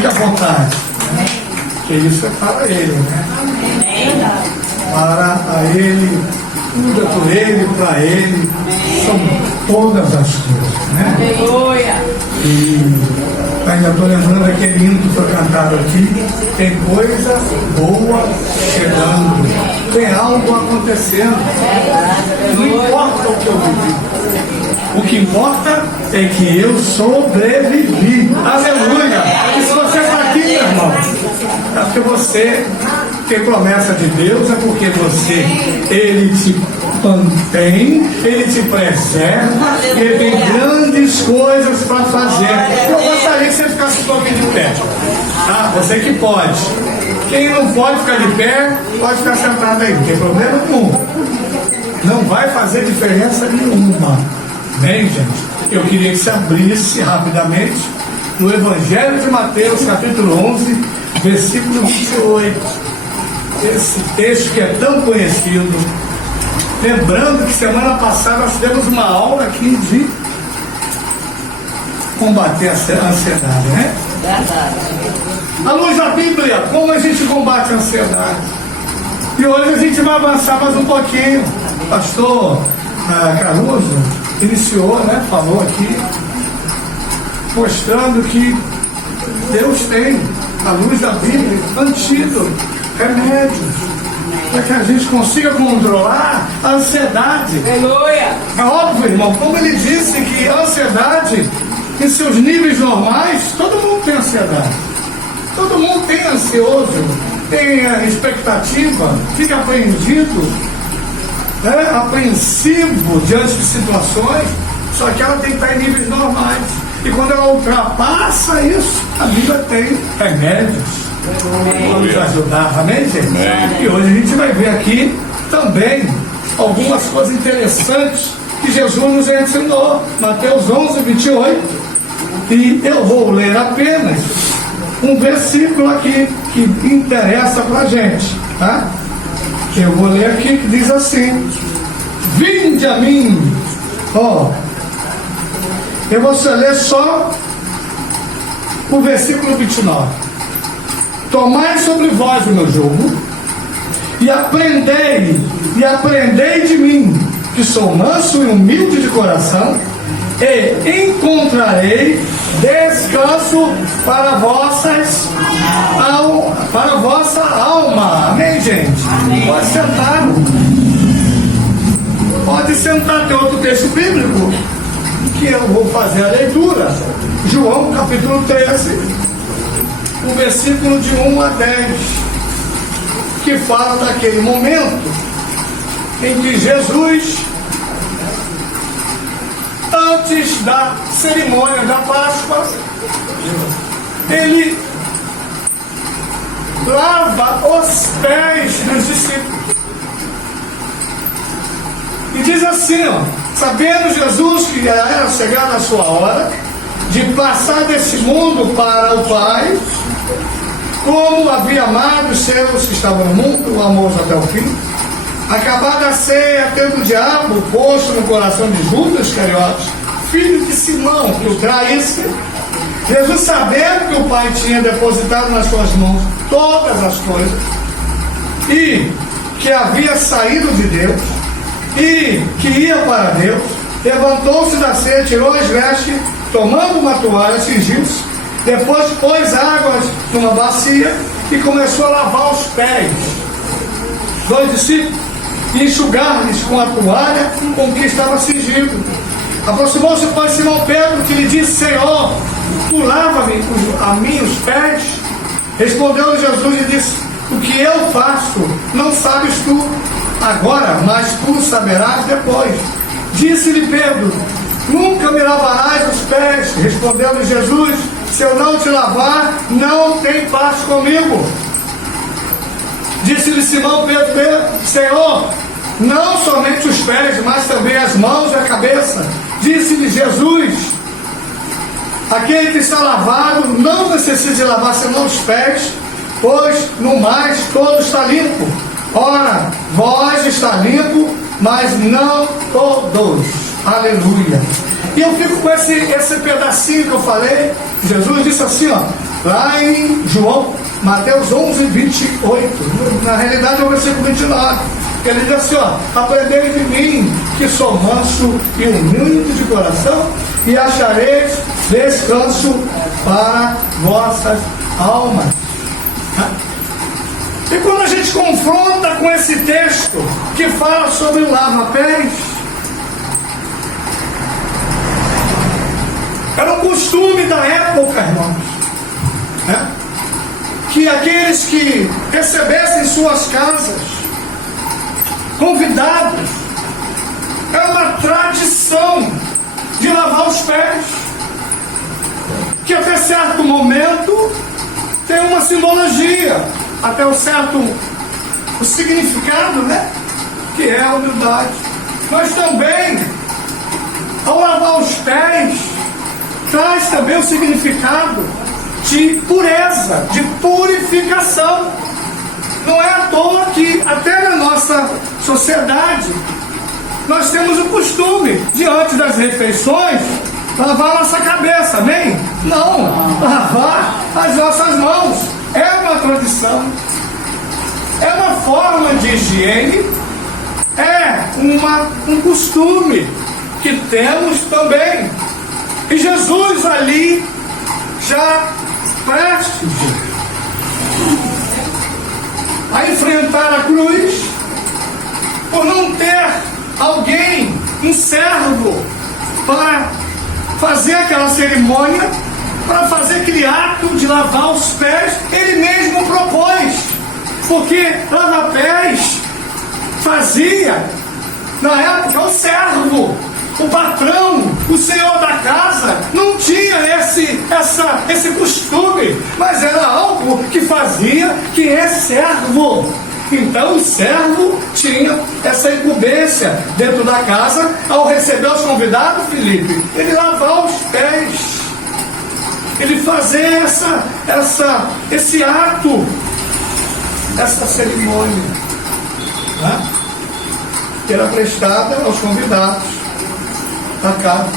fique à vontade. Né? Que isso é para ele, né? Para a ele, tudo é por ele, para ele, são todas as coisas, né? E ainda estou lembrando aquele hino que foi cantado aqui, tem coisa boa chegando, tem algo acontecendo, não importa o que eu vivi, o que importa é que eu sobrevivi, aleluia. E se você está aqui, meu irmão, é porque você tem promessa de Deus, é porque ele te mantém, ele te preserva, ele tem grandes coisas para fazer. Eu gostaria que você ficasse um pouquinho de pé, tá? Você que pode. Quem não pode ficar de pé, pode ficar sentado aí, não tem problema nenhum. Não vai fazer diferença nenhuma. Bem, gente, eu queria que você abrisse rapidamente no Evangelho de Mateus, capítulo 11, versículo 28. Esse texto que é tão conhecido. Lembrando que semana passada nós tivemos uma aula aqui de combater a ansiedade, né? À luz da Bíblia, como a gente combate a ansiedade. E hoje a gente vai avançar mais um pouquinho. Pastor Caruso iniciou, né? Falou aqui, mostrando que Deus tem, à luz da Bíblia, antídoto, remédios, para que a gente consiga controlar a ansiedade. Aleluia! É óbvio, irmão, como ele disse que a ansiedade, em seus níveis normais, todo mundo tem ansiedade. Todo mundo tem ansioso, tem expectativa, fica apreendido, né, apreensivo diante de situações, só que ela tem que estar em níveis normais. E quando ela ultrapassa isso, a Bíblia tem remédios. Vamos ajudar, amém, gente? Amém. E hoje a gente vai ver aqui também algumas coisas interessantes que Jesus nos ensinou. Mateus 11, 28. E eu vou ler apenas um versículo aqui que interessa pra gente, tá? Que eu vou ler aqui, que diz assim: vinde a mim. Eu vou ler só o versículo 29. Tomai sobre vós o meu jugo e aprendei de mim, que sou manso e humilde de coração, e encontrarei descanso para a vossa alma. Amém, gente? Amém. Pode sentar. Pode sentar. Tem outro texto bíblico que eu vou fazer a leitura. João capítulo 13, o versículo de 1 a 10, que fala daquele momento em que Jesus, antes da cerimônia da Páscoa, ele lava os pés dos discípulos. E diz assim, sabendo Jesus que era chegada a sua hora de passar desse mundo para o Pai, como havia amado os seus que estavam no mundo, o amou até o fim. Acabada a ceia, tendo o diabo posto no coração de Judas Iscariotes, filho de Simão, que o traísse, Jesus, sabendo que o Pai tinha depositado nas suas mãos todas as coisas, e que havia saído de Deus, e que ia para Deus, levantou-se da ceia, tirou as vestes, tomando uma toalha, cingiu-se, depois pôs águas numa bacia e começou a lavar os pés dos discípulos e enxugar-lhes com a toalha com que estava cingido. Aproximou-se, pois, Simão Pedro, que lhe disse: Senhor, tu lava-me a mim os pés? Respondeu Jesus e disse: o que eu faço não sabes tu agora, mas tu saberás depois. Disse-lhe Pedro: nunca me lavarás os pés. Respondeu-lhe Jesus: se eu não te lavar, não tem parte comigo. Disse-lhe Simão Pedro: Senhor, não somente os pés, mas também as mãos e a cabeça. Disse-lhe Jesus: aquele que está lavado não necessita de lavar senão os pés, pois no mais todo está limpo. Ora, vós está limpo, mas não todos. Aleluia. E eu fico com esse pedacinho que eu falei. Jesus disse assim, lá em Mateus 11, 28. Na realidade é o versículo 29. Ele diz assim, ó: aprendei de mim, que sou manso e humilde de coração, e achareis descanso para vossas almas. E quando a gente confronta com esse texto que fala sobre o lava-pés, era um costume da época, irmãos, né? Que aqueles que recebessem suas casas convidados, era uma tradição de lavar os pés, que até certo momento tem uma simbologia, até um certo o significado, né? Que é a humildade. Mas também, ao lavar os pés, traz também o significado de pureza, de purificação. Não é à toa que até na nossa sociedade nós temos o costume, diante das refeições, lavar nossa cabeça, amém? Não, lavar as nossas mãos. É uma tradição, é uma forma de higiene, é um costume que temos também. E Jesus ali, já prestes a enfrentar a cruz, por não ter alguém, um servo, para fazer aquela cerimônia, para fazer aquele ato de lavar os pés, ele mesmo propôs, porque lavar pés fazia, na época, o servo, o patrão, o senhor da casa, não tinha esse costume, mas era algo que fazia quem é servo. Então o servo tinha essa incumbência dentro da casa, ao receber os convidados, Felipe, ele lavar os pés, ele fazer esse ato, essa cerimônia, né? Que era prestada aos convidados da casa.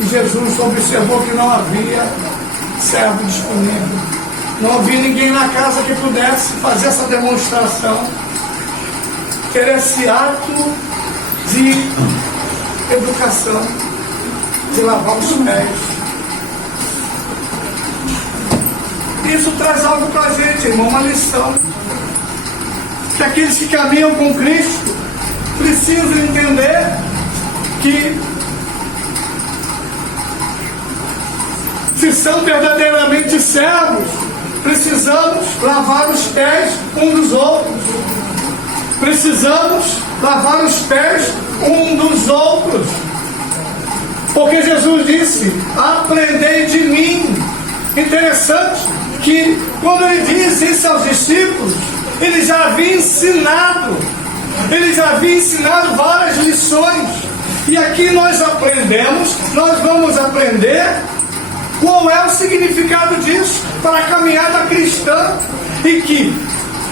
E Jesus observou que não havia servo disponível, não havia ninguém na casa que pudesse fazer essa demonstração, ter esse ato de educação, de lavar os pés. Isso traz algo para a gente, irmão, uma lição, que aqueles que caminham com Cristo precisam entender que, se são verdadeiramente servos, precisamos lavar os pés um dos outros. Precisamos lavar os pés um dos outros. Porque Jesus disse: aprendei de mim. Interessante que quando ele disse isso aos discípulos, ele já havia ensinado. Ele já havia ensinado várias lições. E aqui nós vamos aprender qual é o significado disso para a caminhada cristã, e que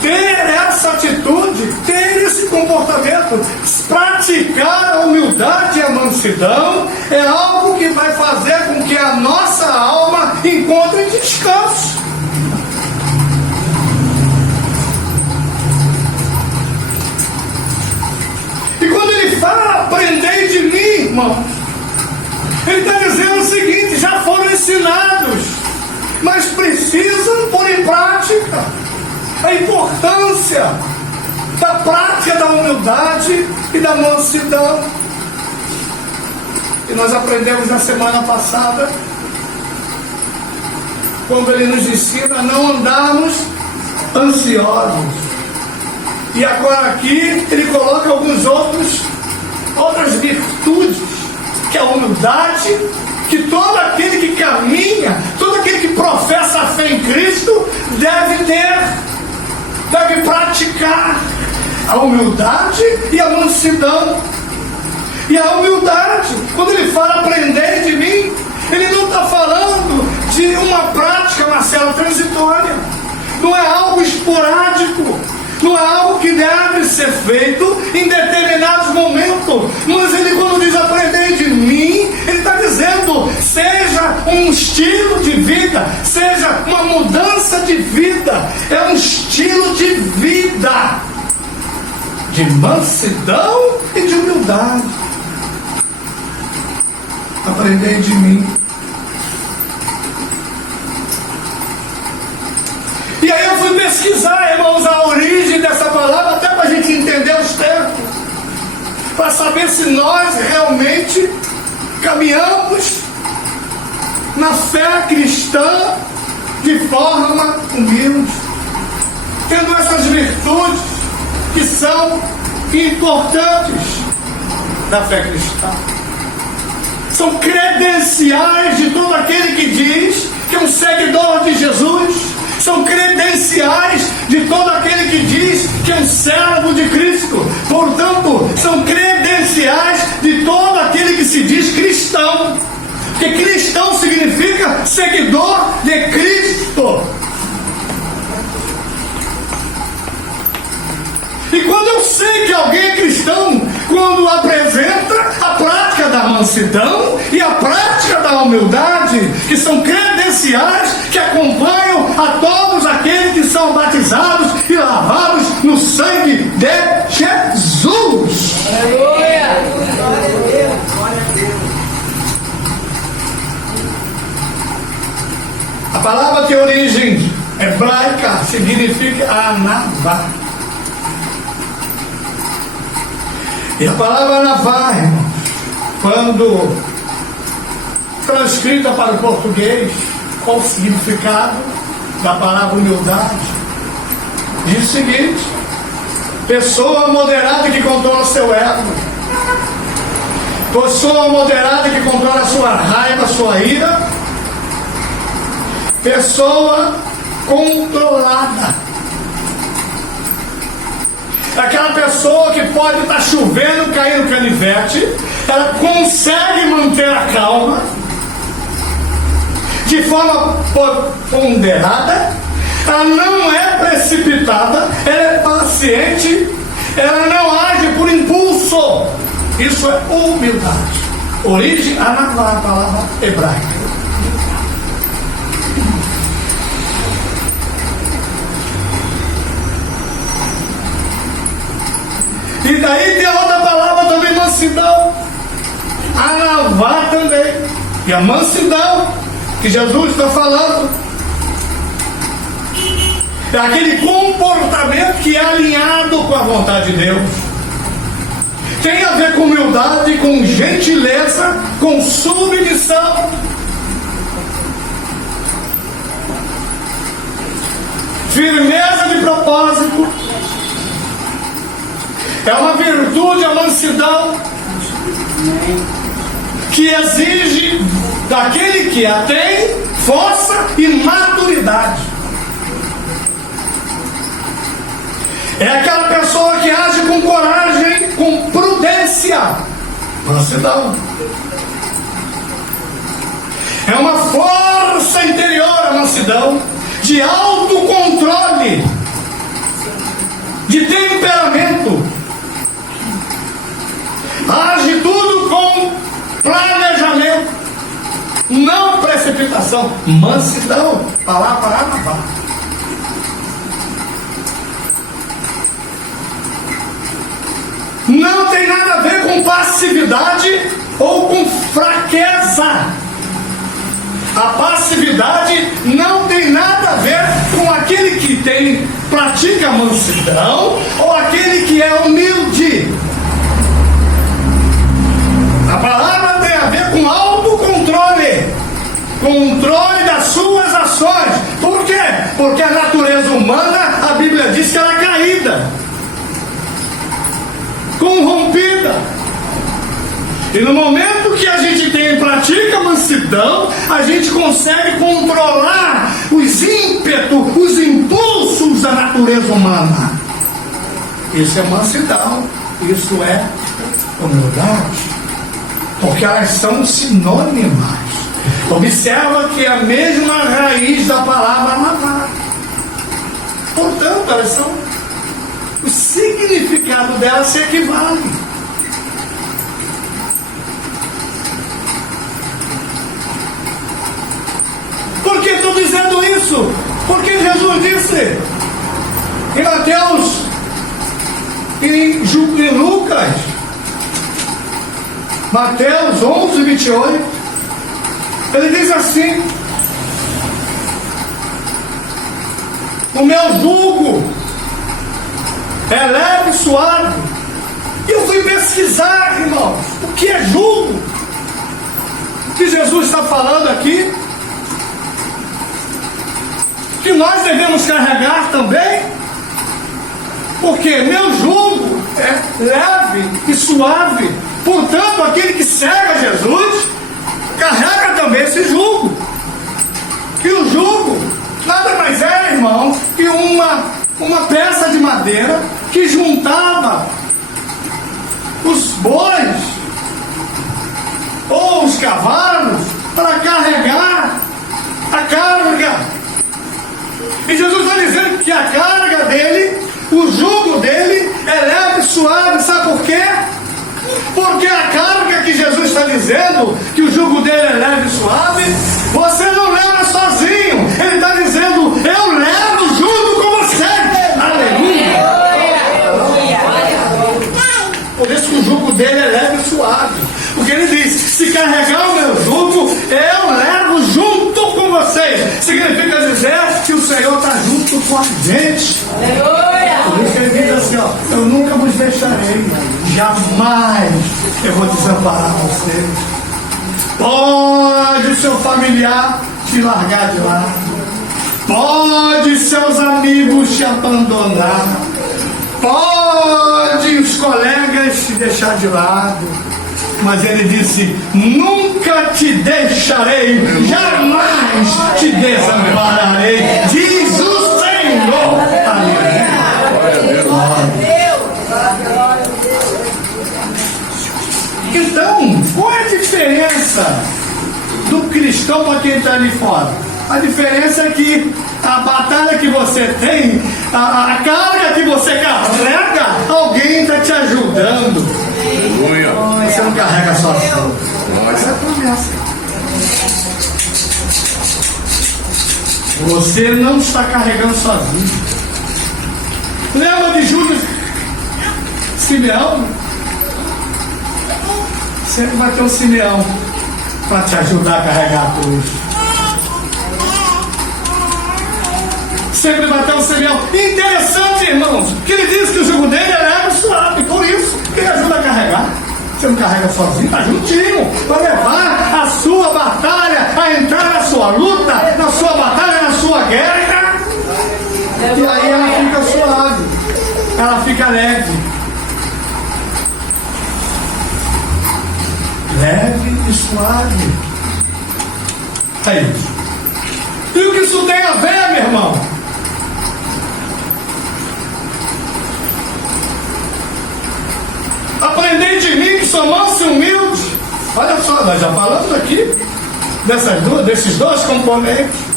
ter essa atitude, ter esse comportamento, praticar a humildade e a mansidão, é algo que vai fazer com que a nossa alma encontre descanso. E quando ele fala, aprendei de mim, irmãos, ele está dizendo o seguinte: já foram ensinados, mas precisam pôr em prática a importância da prática da humildade e da mansidão. E nós aprendemos na semana passada, quando ele nos ensina a não andarmos ansiosos. E agora aqui ele coloca outras virtudes, que é a humildade, que todo aquele que caminha, todo aquele que professa a fé em Cristo deve praticar a humildade e a mansidão. E a humildade, quando ele fala aprender de mim, ele não está falando de uma prática, Marcelo, transitória. Não é algo esporádico, não é algo que deve ser feito em determinados momentos. Mas ele, quando diz aprender de mim, ele está dizendo: seja um um estilo de vida, seja uma mudança de vida, é um estilo de vida, de mansidão e de humildade. Aprendei de mim. E aí eu fui pesquisar, irmãos, a origem dessa palavra, até para a gente entender os termos, para saber se nós realmente caminhamos na fé cristã de forma humilde, tendo essas virtudes que são importantes da fé cristã. São credenciais de todo aquele que diz que é um seguidor de Jesus. São credenciais de todo aquele que diz que é um servo de Cristo. Portanto, são credenciais de todo aquele que se diz cristão. Porque cristão significa seguidor de Cristo. E quando eu sei que alguém é cristão, quando apresenta a prática da mansidão e a prática da humildade, que são credenciais que acompanham a todos aqueles que são batizados e lavados no sangue de Jesus. Aleluia! A palavra de origem hebraica significa anavá. E a palavra anavá, irmãos, quando transcrita para o português, qual o significado da palavra humildade? Diz o seguinte: pessoa moderada que controla seu ego, pessoa moderada que controla sua raiva, sua ira, pessoa controlada. Aquela pessoa que pode estar chovendo, caindo canivete, ela consegue manter a calma de forma ponderada, ela não é precipitada, ela é paciente, ela não age por impulso. Isso é humildade. Origem anavá, a palavra hebraica. E daí tem outra palavra também, mansidão. Anavá também. E a mansidão que Jesus está falando é aquele comportamento que é alinhado com a vontade de Deus. Tem a ver com humildade, com gentileza, com submissão. Firmeza de propósito. É uma virtude, a mansidão, que exige daquele que a tem força e maturidade. É aquela pessoa que age com coragem, com prudência. Mansidão. É uma força interior, a mansidão, de autocontrole, de temperamento. Age tudo com planejamento, não precipitação. Mansidão, palavra. Não tem nada a ver com passividade ou com fraqueza. A passividade não tem nada a ver com aquele que pratica mansidão ou aquele que é humilde. A palavra tem a ver com autocontrole, controle das suas ações. Por quê? Porque a natureza humana, a Bíblia diz que ela é caída, corrompida. E no momento que a gente pratica mansidão, a gente consegue controlar os ímpetos, os impulsos da natureza humana. Isso é mansidão, isso é humildade. Porque elas são sinônimas. Observa que é a mesma raiz da palavra anavá. Portanto, elas são, o significado delas se equivale. mesmo disse em Mateus, em Lucas, Mateus 11, 28, ele diz assim: o meu jugo é leve e suave. E eu fui pesquisar, irmãos, o que é jugo que Jesus está falando aqui, que nós devemos carregar também, porque meu jugo é leve e suave. Portanto, aquele que segue a Jesus carrega também esse jugo. Que o jugo nada mais é, irmão, que uma peça de madeira que juntava os bois ou os cavalos para carregar a carga. E Jesus está dizendo que a carga dele, o jugo dele é leve e suave. Sabe por quê? Porque a carga que Jesus está dizendo, que o jugo dele é leve e suave, você não leva sozinho. Ele está dizendo: eu levo junto com você. Aleluia! Por isso que o jugo dele é leve e suave. Porque ele diz: se carregar o meu jugo, eu levo junto com vocês. Significa dizer que o Senhor está junto com a gente. Por isso que ele diz assim: ó, eu nunca vos deixarei, jamais eu vou desamparar vocês. Pode o seu familiar te largar de lado, pode seus amigos te abandonar, pode os colegas te deixar de lado, mas ele disse: nunca te deixarei, jamais te desampararei, diz o Senhor. Aleluia. Então, qual é a diferença do cristão para quem está ali fora? A diferença é que a batalha que você tem, a carga que você carrega, alguém está te ajudando. Você não carrega sozinho. Essa é a promessa. Você não está carregando sozinho. Lembra de Judas Simeão? Sempre vai ter um Simeão para te ajudar a carregar a cruz. Sempre vai ter um Simeão. Interessante, irmãos, que ele diz que o jugo dele é leve e suave. Por isso, ele ajuda a carregar. Você não carrega sozinho, está juntinho. Vai levar a sua batalha, a entrar na sua luta, na sua batalha, na sua guerra. E aí ela fica suave, ela fica leve. Leve e suave. É isso. E o que isso tem a ver, meu irmão? Aprendei de mim que sou manso e humilde. Olha só, nós já falamos aqui desses dois componentes.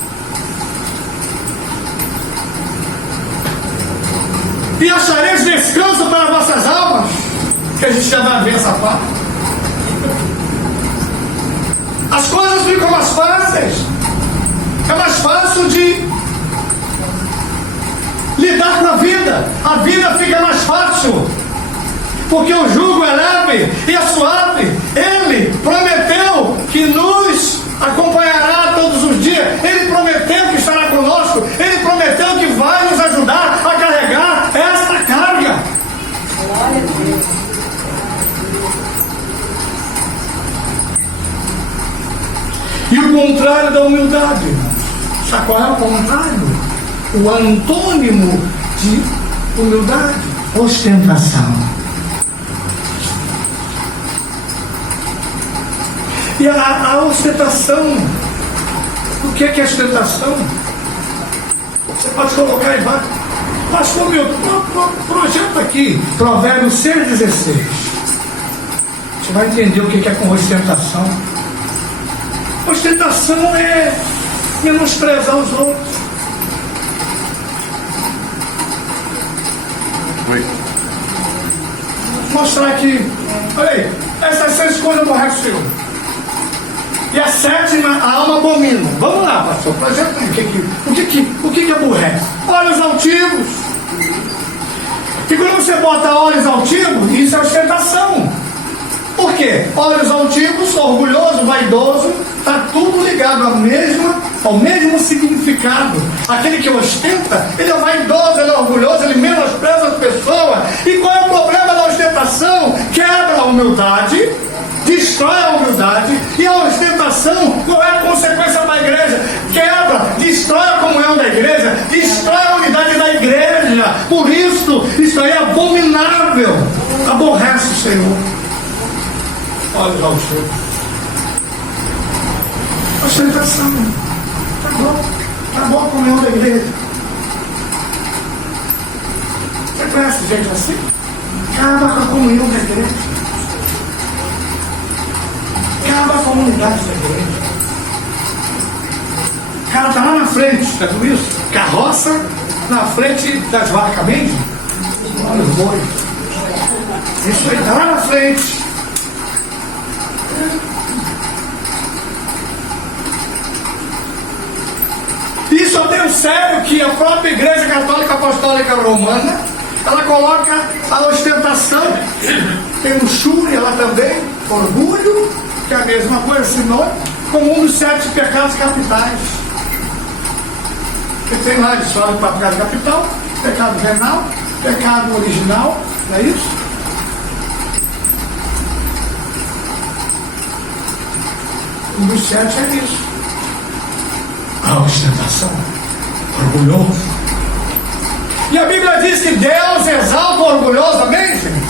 E achareis descanso para vossas almas. Que a gente já vai ver essa parte. As coisas ficam mais fáceis. É mais fácil de lidar com a vida. A vida fica mais fácil. Porque o jugo é leve e é suave. Ele prometeu que nos acompanhará todos os dias. Ele prometeu que estará conosco. Ele prometeu que vai nos ajudar a carregar esta carga. Glória a Deus. E o contrário da humildade, irmãos. Sabe qual é o contrário? O antônimo de humildade: ostentação. E a ostentação, o que é ostentação? Você pode colocar aí, pastor, meu projeto aqui, Provérbios 6,16. Você vai entender o que é com ostentação. Ostentação é menosprezar os outros. Oi. Mostrar que, olha aí, essas 6 coisas do resto seu. E a sétima, a alma abomina. Vamos lá, pastor, por exemplo, o que aborrece? Olhos altivos. E quando você bota olhos altivos, isso é ostentação. Por quê? Olhos altivos, orgulhoso, vaidoso, está tudo ligado ao mesmo significado. Aquele que ostenta, ele é vaidoso, ele é orgulhoso, ele menospreza as pessoas. E qual é o problema da ostentação? Quebra a humildade, destrói a humildade. E a ostentação, qual é a consequência para a igreja? Quebra, destrói a comunhão da igreja, destrói a unidade da igreja. Por isso aí é abominável. Aborrece o Senhor. Olha lá o Senhor. Ostentação. Acabou a comunhão da igreja. Você conhece gente assim? Acaba com a comunhão da igreja. Acaba com a unidade da igreja. O cara está lá na frente, está tudo isso? Carroça na frente das vacas, mesmo? Olha os bois. Isso aí, está lá na frente. Isso é tão sério que a própria Igreja Católica Apostólica Romana, ela coloca a ostentação, tem luxúria lá também, orgulho, que é a mesma coisa, sinônimo, como um dos 7 pecados capitais. Que tem lá, eles falam para pecado capital, pecado venal, pecado original, não é isso? Um dos 7 é isso. A ostentação, orgulhoso. E a Bíblia diz que Deus exalta o orgulhoso, amém, gente?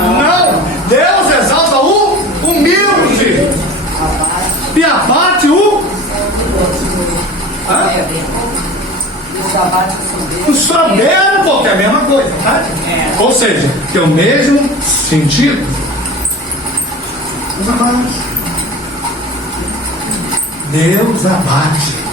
Não, Deus exalta o humilde e abate o soberbo, porque é a mesma coisa, tá? Ou seja, tem o mesmo sentido. Os amados, Deus abate.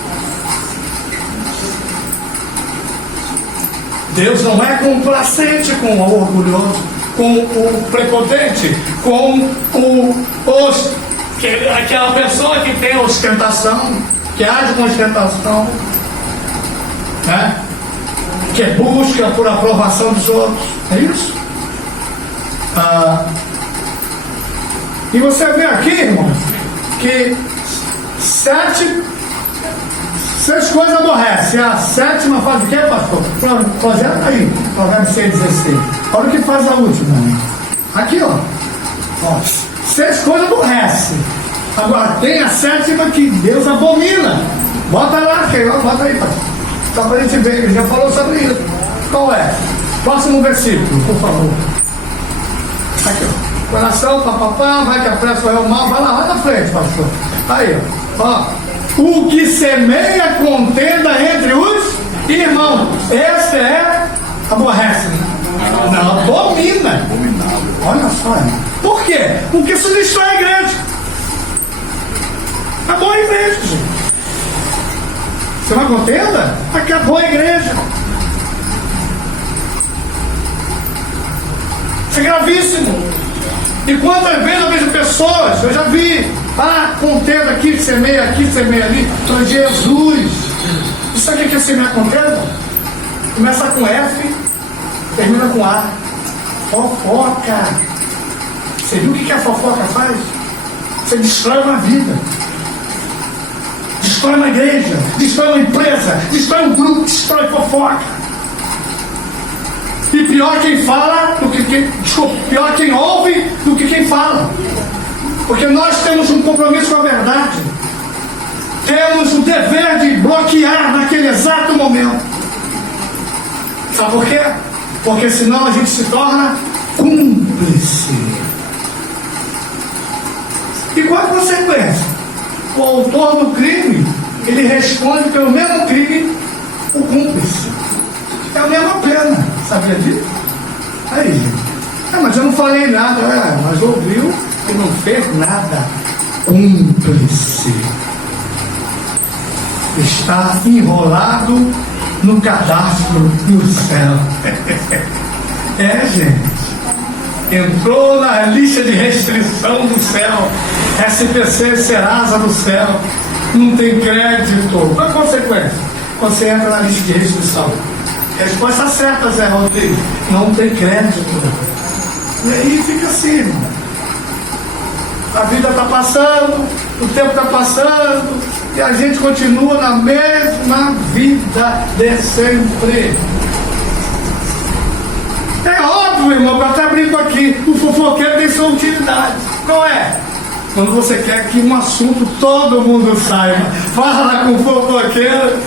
Deus não é complacente com o orgulhoso, com o prepotente, com aquela pessoa que tem ostentação, que age com ostentação, né? Que busca por aprovação dos outros. É isso? E você vê aqui, irmão, que 6 coisas aborrecem. A 7ª faz o quê, pastor? Projeta aí, Provérbios 6,16. Olha o que faz a última. Aqui, ó. 6 coisas aborrecem. Agora tem a 7ª que Deus abomina. Bota lá, bota aí, pastor. Só para a gente ver, ele já falou sobre isso. Qual é? Próximo versículo, por favor. Aqui, ó. Coração, papapá, vai que apressa o mal. Vai lá, vai na frente, pastor. Aí, ó. O que semeia contenda entre os irmãos. Esta é aborrece. Não, abomina. Olha só. Por quê? Porque isso destrói a igreja. Acabou a igreja, gente. Você vai contenda? Acabou a igreja. Isso é gravíssimo. E quantas vezes eu vejo pessoas, eu já vi, contenda aqui, semeia ali, então Jesus. Você sabe o que é semear contenda? Começa com F, termina com A. Fofoca. Você viu o que a fofoca faz? Você destrói uma vida, destrói uma igreja, destrói uma empresa, destrói um grupo, destrói fofoca. E pior quem fala do que pior quem ouve do que quem fala. Porque nós temos um compromisso com a verdade. Temos o dever de bloquear naquele exato momento. Sabe por quê? Porque senão a gente se torna cúmplice. E qual é a consequência? O autor do crime, ele responde pelo mesmo crime o cúmplice. É a mesma pena, sabia disso? Aí, gente. Mas eu não falei nada, mas ouviu e não fez nada. Cúmplice. Está enrolado no cadastro do céu. É, gente. entrou na lista de restrição do céu. SPC Serasa do céu. Não tem crédito. Qual a consequência? Você entra na lista de restrição. Resposta certa, Zé Rodrigo. Não tem crédito. E aí fica assim, irmão. A vida está passando, o tempo está passando, e a gente continua na mesma vida de sempre. É óbvio, irmão, que eu até brinco aqui, o fofoqueiro tem sua utilidade. Qual é? Quando você quer que um assunto todo mundo saiba, fala com o fofoqueiro,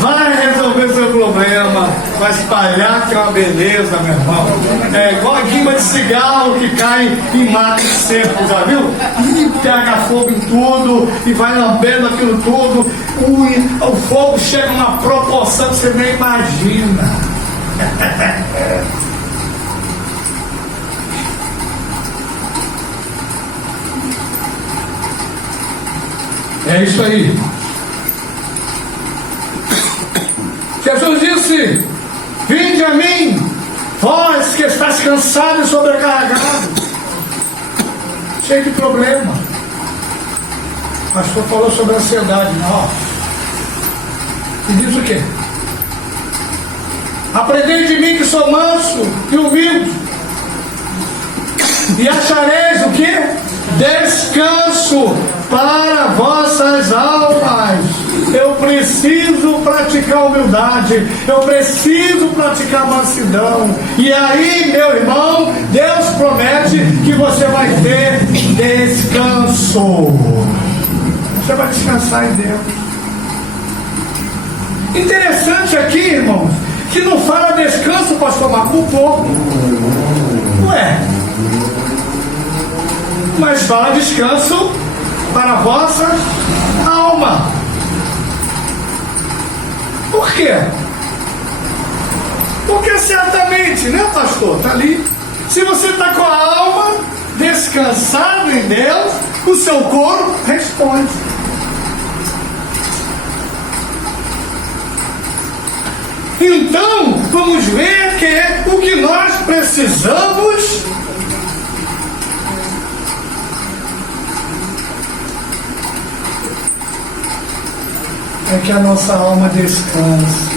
vai resolver seu problema, vai espalhar que é uma beleza, meu irmão. É igual a guimba de cigarro que cai e mata o cerco, já viu? E pega fogo em tudo, e vai lambendo aquilo tudo, o fogo chega a uma proporção que você nem imagina. É isso aí. Jesus disse: vinde a mim, vós que estáis cansado e sobrecarregado, cheio de problema. O pastor falou sobre a ansiedade, não? E diz o quê? Aprendei de mim que sou manso e humilde, e achareis o quê? Descanso para vossas almas. Eu preciso praticar humildade, eu preciso praticar mansidão, e aí, meu irmão, Deus promete que você vai ter descanso. Você vai descansar em Deus. Interessante aqui, irmãos, que não fala descanso, pastor Marco, um pouco. Ué, mas fala descanso para a vossa alma. Por quê? Porque certamente, né, pastor? Está ali. Se você está com a alma descansada em Deus, o seu corpo responde. Então, vamos ver que o que nós precisamos é que a nossa alma descanse.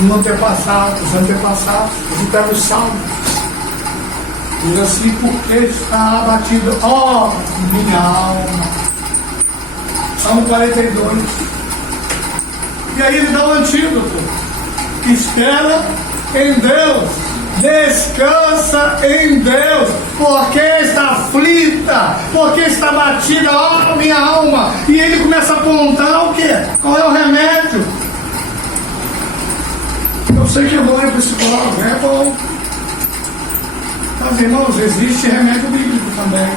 Os antepassados, você pega o salmo, diz assim: porque está abatido, ó minha alma. Salmo 42. E aí ele dá o antídoto: espera em Deus, descansa em Deus, porque está aflita, porque está batida, ó minha alma. E ele começa a apontar o quê? Qual é o remédio? Eu sei que é bom ir psicólogo, é bom. Mas, irmãos, existe remédio bíblico também.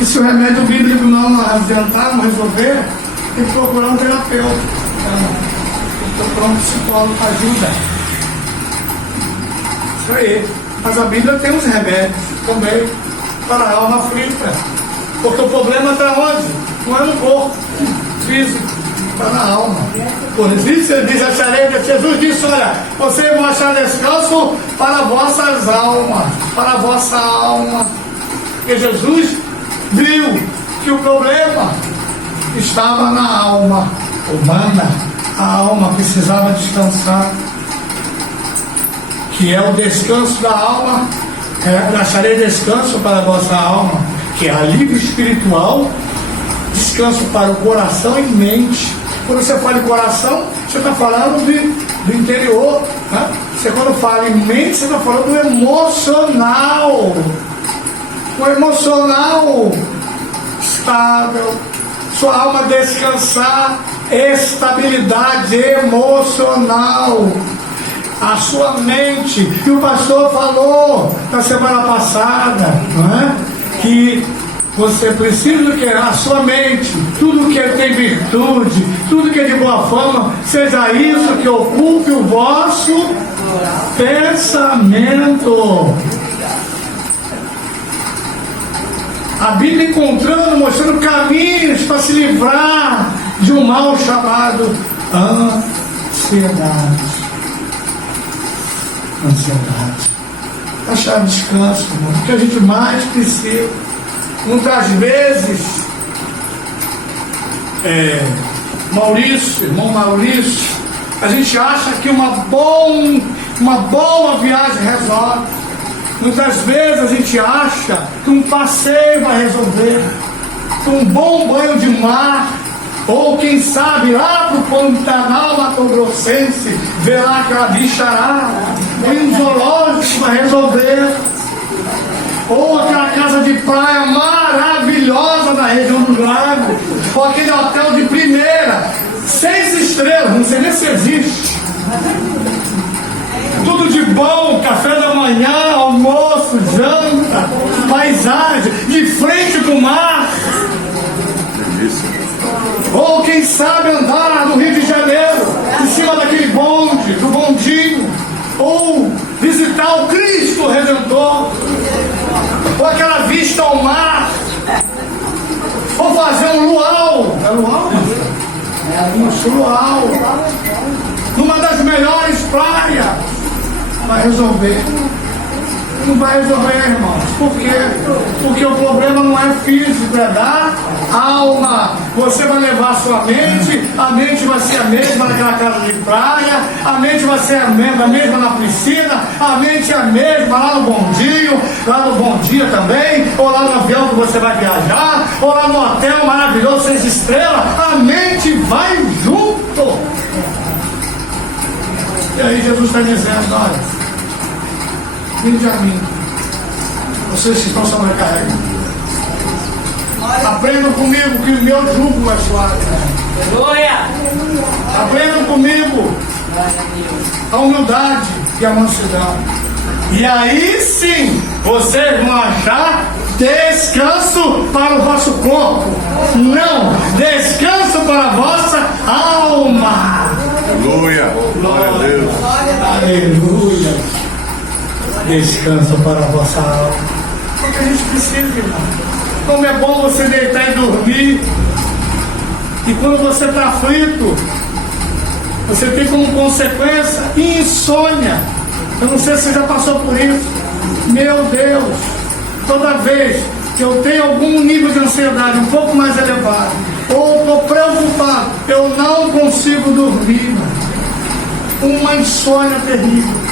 E se o remédio bíblico não adiantar, não resolver, tem que procurar um terapeuta. Tem que procurar um psicólogo para ajuda. Isso aí. Mas a Bíblia tem uns remédios também para a alma aflita. Porque o problema está onde? Não é no corpo físico, está na alma. Por isso ele diz: acharei, Jesus disse: olha, vocês vão achar descanso para vossas almas, para a vossa alma. Porque Jesus viu que o problema estava na alma humana. A alma precisava descansar, que é o descanso da alma. Acharei descanso para a vossa alma, que é alívio espiritual, descanso para o coração e mente. Quando você fala em coração, você está falando do interior, né? Você, quando fala em mente, você está falando do emocional. O emocional estável, sua alma descansar, estabilidade emocional. A sua mente, e o pastor falou na semana passada, não é? Que você precisa que a sua mente, tudo que tem virtude, tudo que é de boa fama, seja isso que ocupe o vosso pensamento. A Bíblia encontrando, mostrando caminhos para se livrar de um mal chamado ansiedade. ansiedade. Achar descanso, irmão, o que a gente mais precisa. Muitas vezes, irmão Maurício, a gente acha que uma boa viagem resolve. Muitas vezes a gente acha que um passeio vai resolver, que um bom banho de mar, ou quem sabe lá para o Pantanal Mato Grossense, ver lá aquela bicharada, em um zoológico vai resolver, ou aquela casa de praia maravilhosa na região do lago, ou aquele hotel de primeira, 6 estrelas, não sei nem se existe. Tudo de bom, café da manhã, almoço, janta, paisagem, de frente para o mar. Ou quem sabe andar no Rio de Janeiro, em cima daquele bonde, do bondinho. Ou visitar o Cristo Redentor. Ou aquela vista ao mar. Ou fazer um luau. É luau? Isso, luau. Numa das melhores praias. Vai resolver. Não vai resolver, irmãos. Por quê? Porque o problema não é físico, é da alma. Você vai levar a sua mente, a mente vai ser a mesma naquela casa de praia, a mente vai ser a mesma na piscina, a mente é a mesma lá no bondinho, lá no bom dia também, ou lá no avião que você vai viajar, ou lá no hotel maravilhoso 6 estrelas, a mente vai junto. E aí Jesus está dizendo, olha, vinde a mim, vocês que estão sobrecarregados. Aprendam comigo que o meu jugo é suave. Aprendam comigo a humildade e a mansidão. E aí sim, vocês vão achar descanso para o vosso corpo. Não, descanso para a vossa alma. Aleluia. Glória a Deus. Aleluia. Descanso para a vossa alma. É o que a gente precisa, irmão. Como é bom você deitar e dormir. E quando você está aflito, você tem como consequência insônia. Eu não sei se você já passou por isso. Meu Deus, toda vez que eu tenho algum nível de ansiedade um pouco mais elevado, ou estou preocupado, eu não consigo dormir. Uma insônia terrível.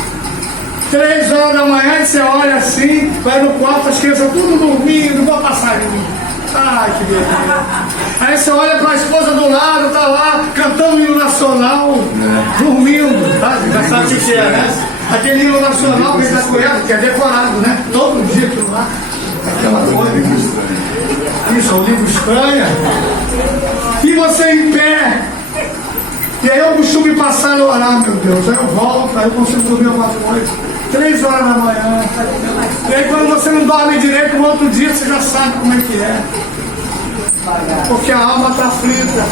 3 horas da manhã e você olha assim, vai no quarto, as crianças tudo dormindo, igual passarinho. Ai, que beleza. Aí você olha para a esposa do lado, tá lá cantando o hino nacional, dormindo, tá? Já sabe o que é, né? Aquele hino nacional que está conhece, que é decorado, né? Todo dia aquilo lá. Aquela coisa. Isso, é um livro estranho. E você em pé. E aí eu costumo passar e orar, meu Deus. Aí eu volto, aí eu consigo dormir alguma coisa. 3 horas da manhã. E aí quando você não dorme direito, no outro dia você já sabe como é que é. Porque a alma está aflita.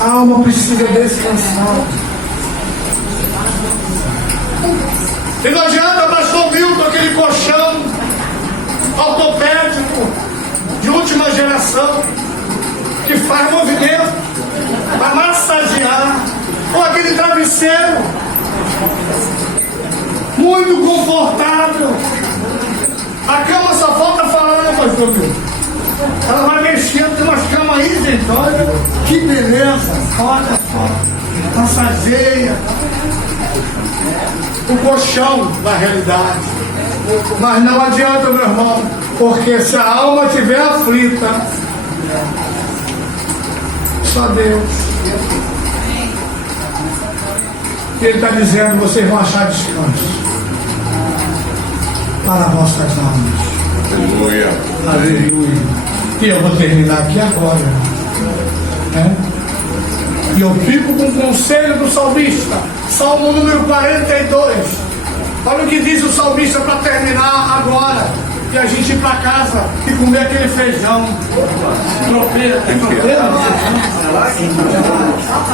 A alma precisa descansar. E não adianta, pastor Milton, aquele colchão ortopédico de última geração que faz movimento para massagear, ou aquele travesseiro muito confortável. A cama só falta falar, né, pastor Milton? Ela vai mexendo, tem umas camas aí, gente, olha que beleza, olha só, massageia o colchão na realidade. Mas não adianta, meu irmão, porque se a alma estiver aflita, só Deus. Ele está dizendo, vocês vão achar descanso para vossas almas. Aleluia. Aleluia. E eu vou terminar aqui agora, né? E eu fico com o conselho do salmista, Salmo número 42. Olha o que diz o salmista para terminar agora. E a gente ir para casa e comer aquele feijão. Tropeira, tem tropeira?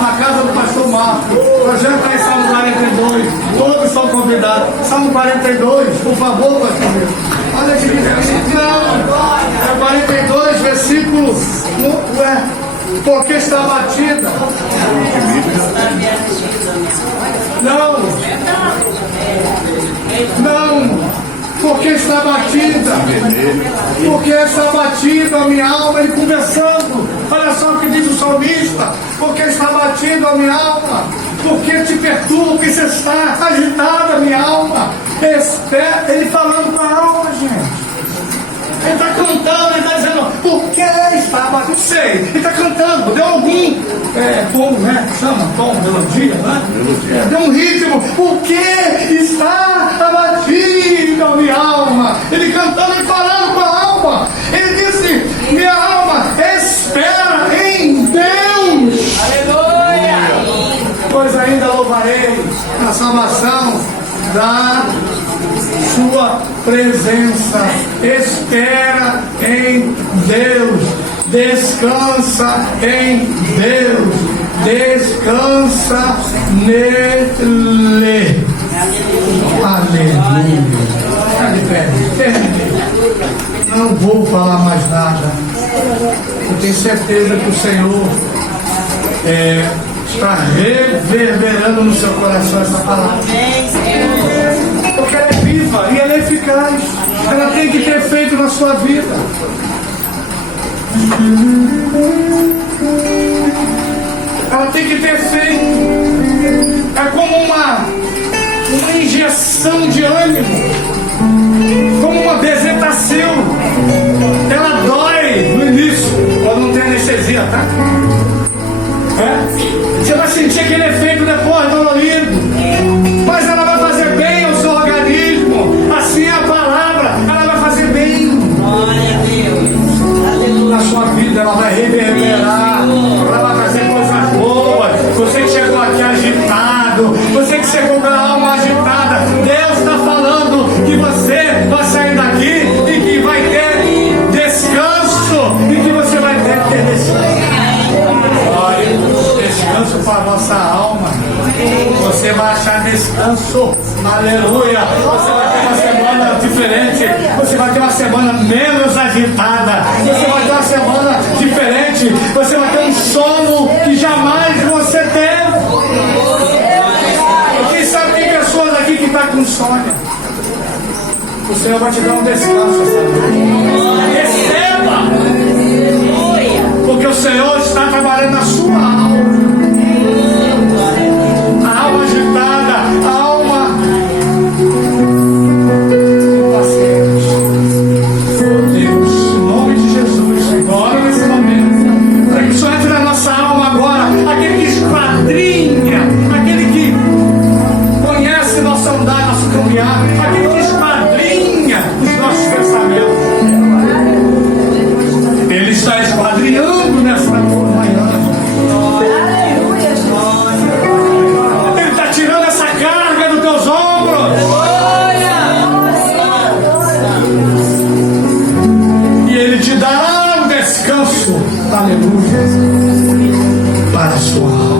Na casa do pastor Marcos. Projeto aí, Salmo 42. Todos são convidados. Salmo 42, por favor, pastor. Olha que não, é 42, versículo. Porque está batida. Não. Porque está batida. Porque está batida a minha alma. Ele conversando. Olha só o que diz o salmista. Porque está batida a minha alma. Porque te perturba, porque você está agitada a minha alma. Ele falando com a alma, gente. Ele está cantando, ele está dizendo, por que está batendo? Não sei, ele está cantando, deu algum tom, né? Chama tom, melodia, né? Deu um ritmo, por que está abatida a minha alma? Ele cantando e falando com a alma. Ele disse, minha alma espera em Deus. Aleluia! Pois ainda louvarei a salvação da sua presença. Espera em Deus, descansa em Deus, descansa nele. Aleluia. Terminei. Não vou falar mais nada. Eu tenho certeza que o Senhor está reverberando no seu coração essa palavra. Porque ela é viva e ela é eficaz. Ela tem que ter efeito na sua vida. Ela tem que ter efeito. É como uma injeção de ânimo, como uma bezetacil. Ela dói no início, quando não tem anestesia, tá? Você vai sentir aquele efeito depois dolorido, mas ela vai fazer bem ao seu organismo. Assim é a palavra, ela vai fazer bem. Glória a Deus. Na sua vida, ela vai reverberar, ela vai fazer coisas boas. Você que chegou aqui agitado, você que chegou com a alma agitada, Deus está falando que você vai sair daqui e que vai ter descanso, e que você vai ter descanso. Descanso para a nossa alma. Você vai achar descanso. Aleluia. Você vai ter uma semana diferente. Você vai ter uma semana menos agitada. Você vai ter uma semana diferente. Você vai ter um sono que jamais você teve. Quem sabe tem pessoas aqui que estão com insônia. O Senhor vai te dar um descanso essa noite. Receba! Porque o Senhor está trabalhando na sua alma. A alma agitada, a alma paciente. Oh Deus, em nome de Jesus, agora nesse momento, para que o Senhor entre na nossa alma agora, aquele que esquadrinha, aquele que conhece nosso andar, nosso caminhar, aquele que esquadrinha os nossos pensamentos. Ele está esquadrinhando nessa manhã. Ele está tirando essa carga dos teus ombros. E Ele te dará um descanso. Aleluia. Para a sua alma.